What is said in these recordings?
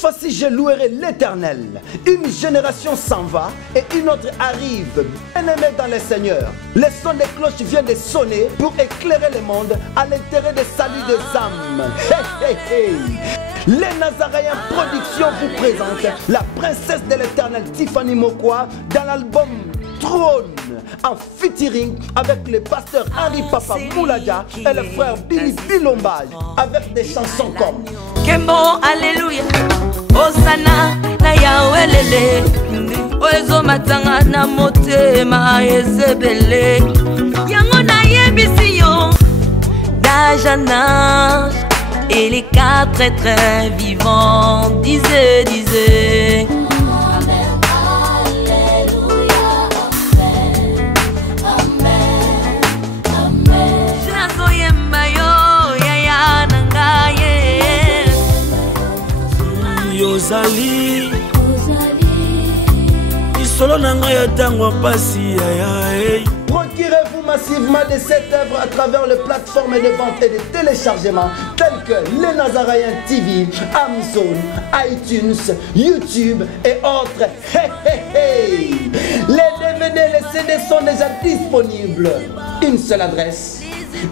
fois-ci, je louerai l'Éternel. Une génération s'en va et une autre arrive. Bien-aimé dans le Seigneur, le son des cloches vient de sonner pour éclairer le monde à l'intérêt des saluts des âmes. Hey, hey, hey. Les Nazaréens Productions vous présentent la princesse de l'Éternel Tiffany Mokwa dans l'album Trône, en featuring avec le pasteur Henri Papa Mouladia et le frère Billy Bilomba, avec des chansons comme Kembo, Alléluia, Osana, na Yahweh lele, Oezo matanga na motema ezebele, Yango na yebisiyo, d'âge en âge, et les quatre êtres vivants disaient. Yozali Isolo nanga ya tango pasi ya. Procurez-vous massivement de cette œuvre à travers les plateformes de vente et de téléchargement telles que Les Nazaréens TV, Amazon, iTunes, YouTube et autres. Hey, hey, hey. Les DVD et les CD sont déjà disponibles. Une seule adresse: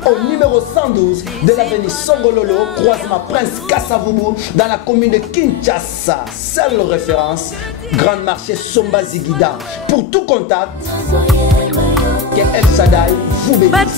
au numéro 112 de l'avenue Songololo, croisement Prince Kassavubu, dans la commune de Kinshasa. Seule référence, Grand Marché Somba Zigida. Pour tout contact, que El Shaddai vous bénisse.